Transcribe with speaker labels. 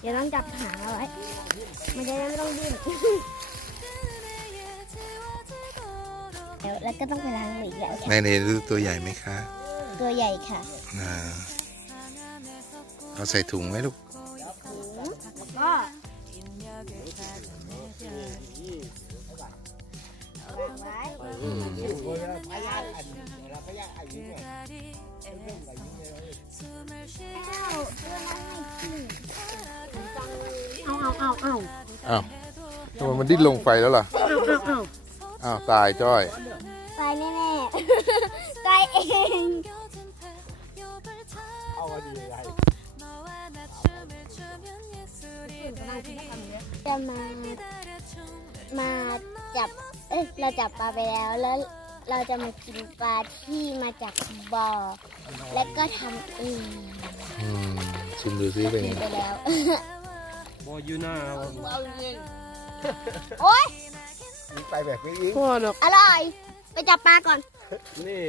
Speaker 1: เดี๋ยวต้องจับหางเอาไว้มันจะไม่ต้องดิ้นแล้วก็ต้องไปล้างมือแล้ว
Speaker 2: ม่เในในรูตัวใหญ่ไหมคะ
Speaker 1: ตัวใหญ่ค่ะ
Speaker 2: เขาใส่ถุงไหมลูกถุงก็อาเอ้ามันดิ้นลงไฟแล้วล่ะ อ้าวตายจ้อย
Speaker 1: ตายแน่ๆตายเองจะมา มาจับ เอ้ยเราจับปลาไปแล้ว แล้วเราจะมากินปลาที่มาจากบ่อ และก็ทำอืม
Speaker 2: ชิมดูซิเป็นไปแล้ว
Speaker 3: บอยูน่าโอ้ยไปแบบนี้อี
Speaker 4: ก
Speaker 1: อร่อย ไปจับปลาก่อน นี่